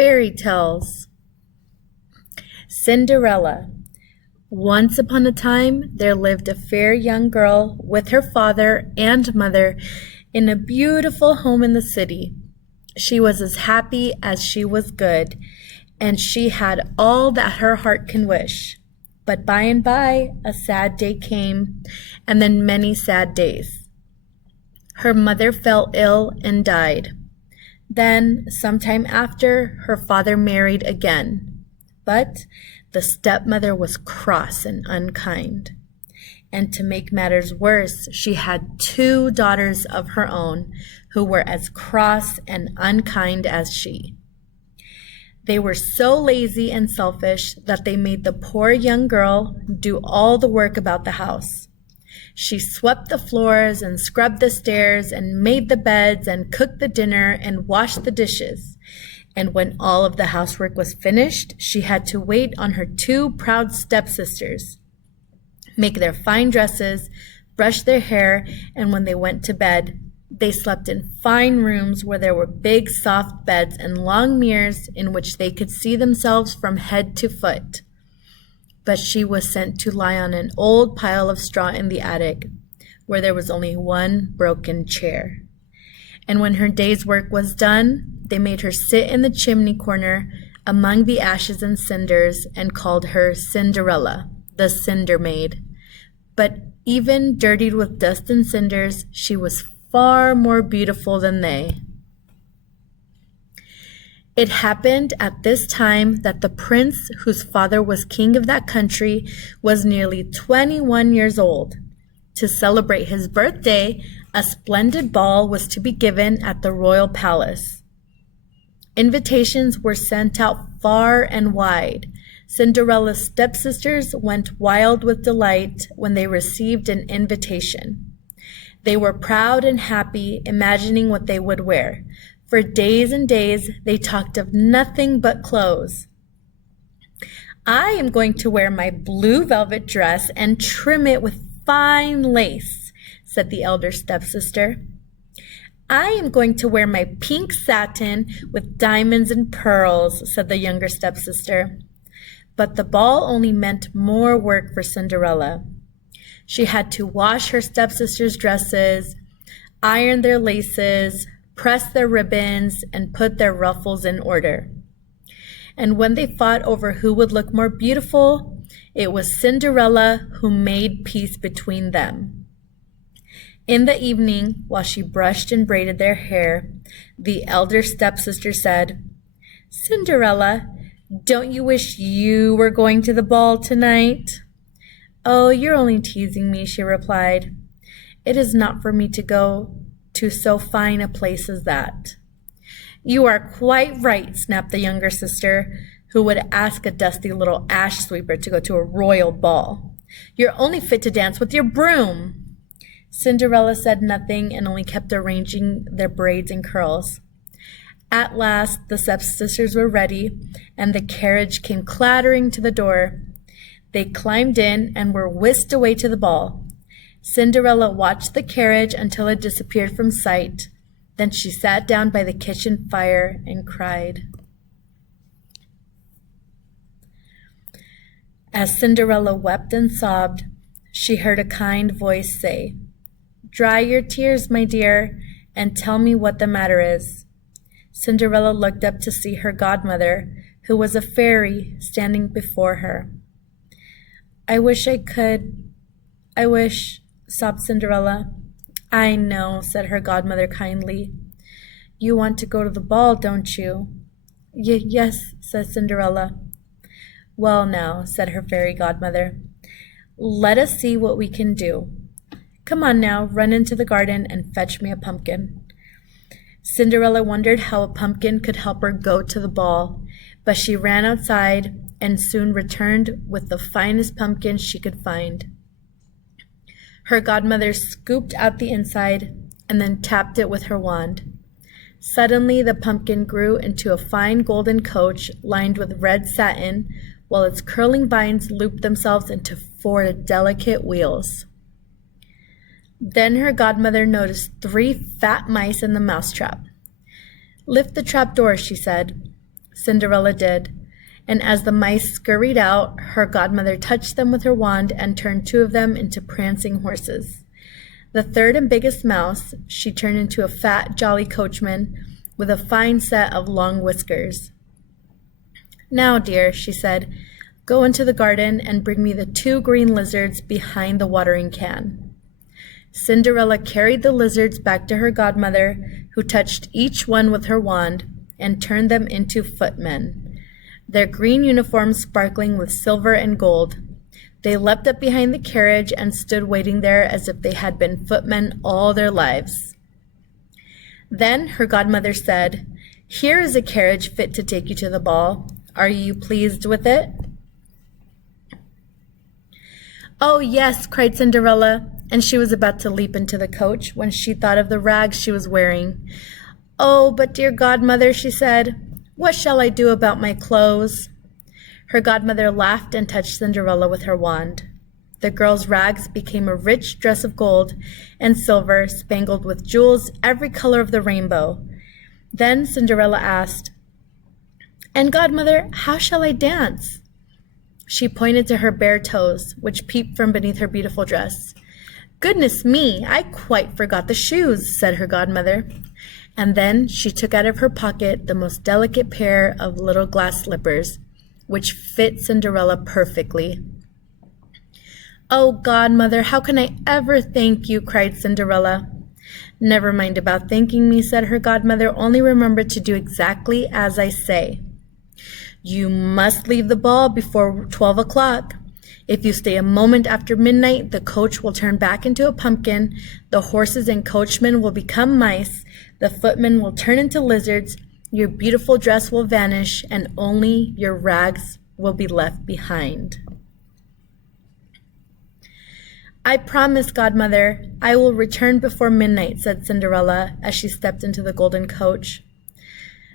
Fairy Tales. Cinderella. Once upon a time, there lived a fair young girl with her father and mother in a beautiful home in the city. She was as happy as she was good, and she had all that her heart can wish. But by and by, a sad day came, and then many sad days. Her mother fell ill and died. Then, sometime after, her father married again. But the stepmother was cross and unkind. And to make matters worse, she had 2 daughters of her own who were as cross and unkind as she. They were so lazy and selfish that they made the poor young girl do all the work about the house. She swept the floors and scrubbed the stairs and made the beds and cooked the dinner and washed the dishes. And when all of the housework was finished, she had to wait on her 2 proud stepsisters, make their fine dresses, brush their hair, and when they went to bed, they slept in fine rooms where there were big soft beds and long mirrors in which they could see themselves from head to foot. But she was sent to lie on an old pile of straw in the attic, where there was only one broken chair. And when her day's work was done, they made her sit in the chimney corner among the ashes and cinders and called her Cinderella, the Cinder Maid. But even dirtied with dust and cinders, she was far more beautiful than they. It happened at this time that the prince, whose father was king of that country, was nearly 21 years old. To celebrate his birthday, a splendid ball was to be given at the royal palace. Invitations were sent out far and wide. Cinderella's stepsisters went wild with delight when they received an invitation. They were proud and happy, imagining what they would wear. For days and days, they talked of nothing but clothes. "I am going to wear my blue velvet dress and trim it with fine lace," said the elder stepsister. "I am going to wear my pink satin with diamonds and pearls," said the younger stepsister. But the ball only meant more work for Cinderella. She had to wash her stepsisters' dresses, iron their laces, press their ribbons, and put their ruffles in order. And when they fought over who would look more beautiful, it was Cinderella who made peace between them. In the evening, while she brushed and braided their hair, the elder stepsister said, "Cinderella, don't you wish you were going to the ball tonight?" "Oh, you're only teasing me," she replied. "It is not for me to go to so fine a place as that." "You are quite right," snapped the younger sister, who would ask a dusty little ash sweeper to go to a royal ball. "You're only fit to dance with your broom." Cinderella said nothing and only kept arranging their braids and curls. At last, the stepsisters were ready, and the carriage came clattering to the door. They climbed in and were whisked away to the ball. Cinderella watched the carriage until it disappeared from sight. Then she sat down by the kitchen fire and cried. As Cinderella wept and sobbed, she heard a kind voice say, "Dry your tears, my dear, and tell me what the matter is." Cinderella looked up to see her godmother, who was a fairy, standing before her. I wish," sobbed Cinderella. "I know," said her godmother kindly. "You want to go to the ball, don't you?" Yes," said Cinderella. "Well now," said her fairy godmother, "let us see what we can do. Come on now, run into the garden and fetch me a pumpkin." Cinderella wondered how a pumpkin could help her go to the ball, but she ran outside and soon returned with the finest pumpkin she could find. Her godmother scooped out the inside and then tapped it with her wand. Suddenly, the pumpkin grew into a fine golden coach lined with red satin, while its curling vines looped themselves into 4 delicate wheels. Then her godmother noticed 3 fat mice in the mousetrap. "Lift the trap door," she said. Cinderella did, and as the mice scurried out, her godmother touched them with her wand and turned two of them into prancing horses. The third and biggest mouse she turned into a fat, jolly coachman with a fine set of long whiskers. "Now, dear," she said, "go into the garden and bring me the 2 green lizards behind the watering can." Cinderella carried the lizards back to her godmother, who touched each one with her wand and turned them into footmen, their green uniforms sparkling with silver and gold. They leapt up behind the carriage and stood waiting there as if they had been footmen all their lives. Then her godmother said, "Here is a carriage fit to take you to the ball. Are you pleased with it?" "Oh, yes," cried Cinderella, and she was about to leap into the coach when she thought of the rags she was wearing. "Oh, but dear godmother," she said, "what shall I do about my clothes?" Her godmother laughed and touched Cinderella with her wand. The girl's rags became a rich dress of gold and silver, spangled with jewels every color of the rainbow. Then Cinderella asked, "And godmother, how shall I dance?" She pointed to her bare toes, which peeped from beneath her beautiful dress. "Goodness me, I quite forgot the shoes," said her godmother. And then she took out of her pocket the most delicate pair of little glass slippers, which fit Cinderella perfectly. "Oh, godmother, how can I ever thank you?" cried Cinderella. "Never mind about thanking me," said her godmother. "Only remember to do exactly as I say. You must leave the ball before 12 o'clock. If you stay a moment after midnight, the coach will turn back into a pumpkin, the horses and coachmen will become mice, the footmen will turn into lizards, your beautiful dress will vanish, and only your rags will be left behind." "I promise, godmother, I will return before midnight," said Cinderella as she stepped into the golden coach.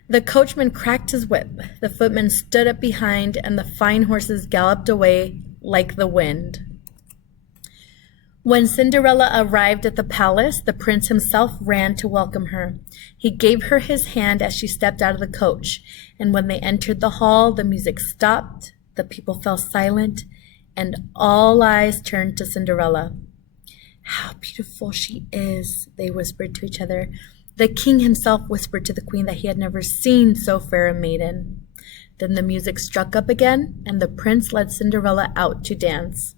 The coachman cracked his whip, the footmen stood up behind, and the fine horses galloped away like the wind. When Cinderella arrived at the palace, the prince himself ran to welcome her. He gave her his hand as she stepped out of the coach, and when they entered the hall, the music stopped, the people fell silent, and all eyes turned to Cinderella. "How beautiful she is," they whispered to each other. The king himself whispered to the queen that he had never seen so fair a maiden. Then the music struck up again, and the prince led Cinderella out to dance.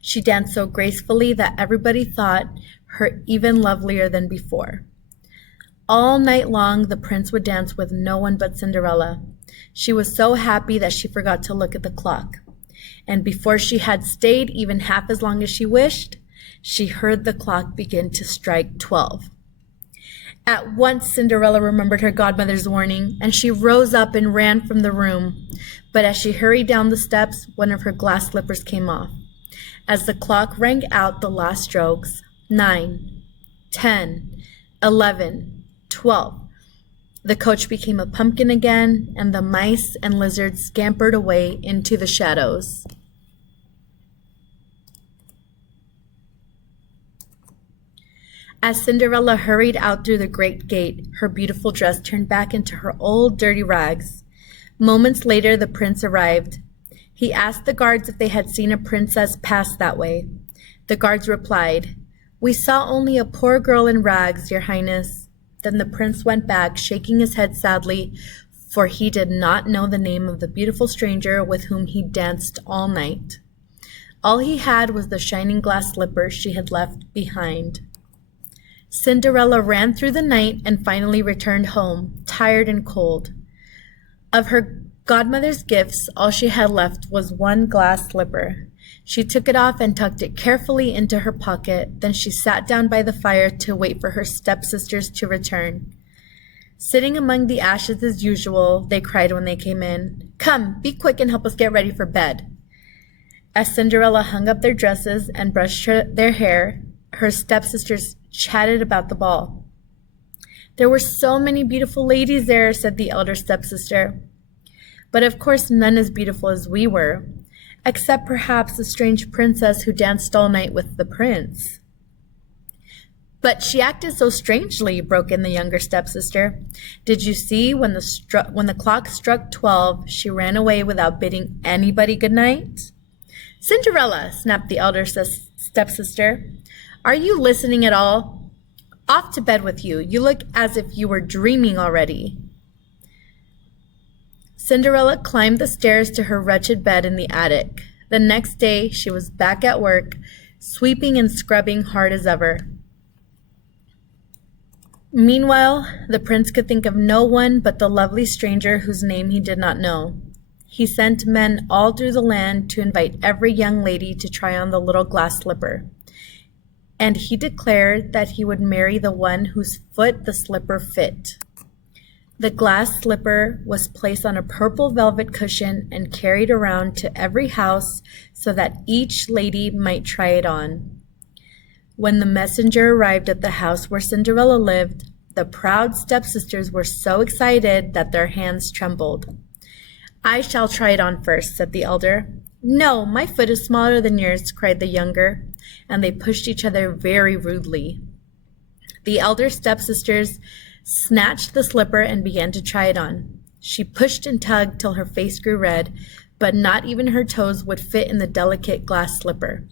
She danced so gracefully that everybody thought her even lovelier than before. All night long, the prince would dance with no one but Cinderella. She was so happy that she forgot to look at the clock. And before she had stayed even half as long as she wished, she heard the clock begin to strike 12. At once Cinderella remembered her godmother's warning, and she rose up and ran from the room. But as she hurried down the steps, one of her glass slippers came off. As the clock rang out the last strokes, 9, 10, 11, 12, the coach became a pumpkin again, and the mice and lizards scampered away into the shadows. As Cinderella hurried out through the great gate, her beautiful dress turned back into her old dirty rags. Moments later, the prince arrived. He asked the guards if they had seen a princess pass that way. The guards replied, "We saw only a poor girl in rags, your highness." Then the prince went back, shaking his head sadly, for he did not know the name of the beautiful stranger with whom he danced all night. All he had was the shining glass slippers she had left behind. Cinderella ran through the night and finally returned home, tired and cold. Of her godmother's gifts, all she had left was one glass slipper. She took it off and tucked it carefully into her pocket. Then she sat down by the fire to wait for her stepsisters to return. Sitting among the ashes as usual, they cried when they came in, "Come, be quick and help us get ready for bed." As Cinderella hung up their dresses and brushed their hair, her stepsisters chatted about the ball. "There were so many beautiful ladies there," said the elder stepsister. "But of course none as beautiful as we were, except perhaps the strange princess who danced all night with the prince." But she acted so strangely, broke in the younger stepsister. Did you see when the clock struck 12, she ran away without bidding anybody good night? Cinderella, snapped the elder stepsister. Are you listening at all? Off to bed with you. You look as if you were dreaming already. Cinderella climbed the stairs to her wretched bed in the attic. The next day, she was back at work, sweeping and scrubbing hard as ever. Meanwhile, the prince could think of no one but the lovely stranger whose name he did not know. He sent men all through the land to invite every young lady to try on the little glass slipper. And he declared that he would marry the one whose foot the slipper fit. The glass slipper was placed on a purple velvet cushion and carried around to every house so that each lady might try it on. When the messenger arrived at the house where Cinderella lived, the proud stepsisters were so excited that their hands trembled. I shall try it on first, said the elder. No, my foot is smaller than yours, cried the younger, and they pushed each other very rudely. The elder stepsisters snatched the slipper and began to try it on. She pushed and tugged till her face grew red, but not even her toes would fit in the delicate glass slipper.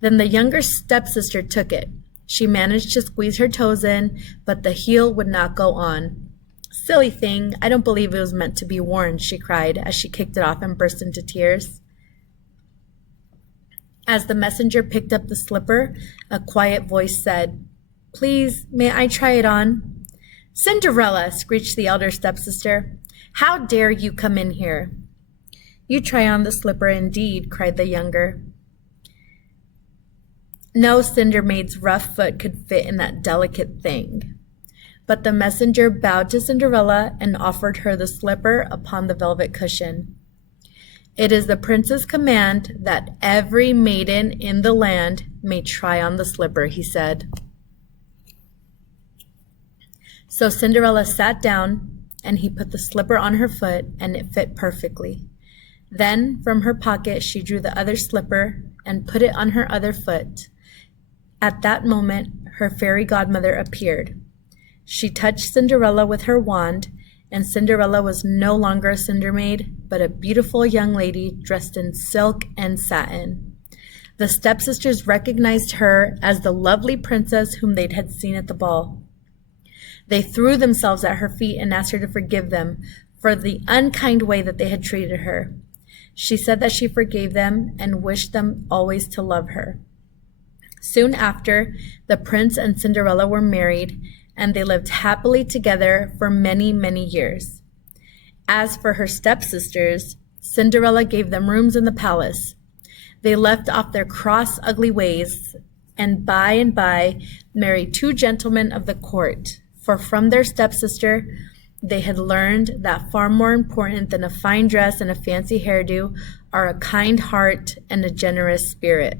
Then the younger stepsister took it. She managed to squeeze her toes in, but the heel would not go on. Silly thing, I don't believe it was meant to be worn, she cried as she kicked it off and burst into tears. As the messenger picked up the slipper, a quiet voice said, Please, may I try it on? Cinderella, screeched the elder stepsister, how dare you come in here? You try on the slipper indeed, cried the younger. No Cinder Maid's rough foot could fit in that delicate thing. But the messenger bowed to Cinderella and offered her the slipper upon the velvet cushion. It is the prince's command that every maiden in the land may try on the slipper, he said. So Cinderella sat down, and he put the slipper on her foot, and it fit perfectly. Then from her pocket she drew the other slipper and put it on her other foot. At that moment, her fairy godmother appeared. She touched Cinderella with her wand, and Cinderella was no longer a Cinder Maid, but a beautiful young lady dressed in silk and satin. The stepsisters recognized her as the lovely princess whom they had seen at the ball. They threw themselves at her feet and asked her to forgive them for the unkind way that they had treated her. She said that she forgave them and wished them always to love her. Soon after, the prince and Cinderella were married, and they lived happily together for many, many years. As for her stepsisters, Cinderella gave them rooms in the palace. They left off their cross, ugly ways, and by married two gentlemen of the court, for from their stepsister they had learned that far more important than a fine dress and a fancy hairdo are a kind heart and a generous spirit.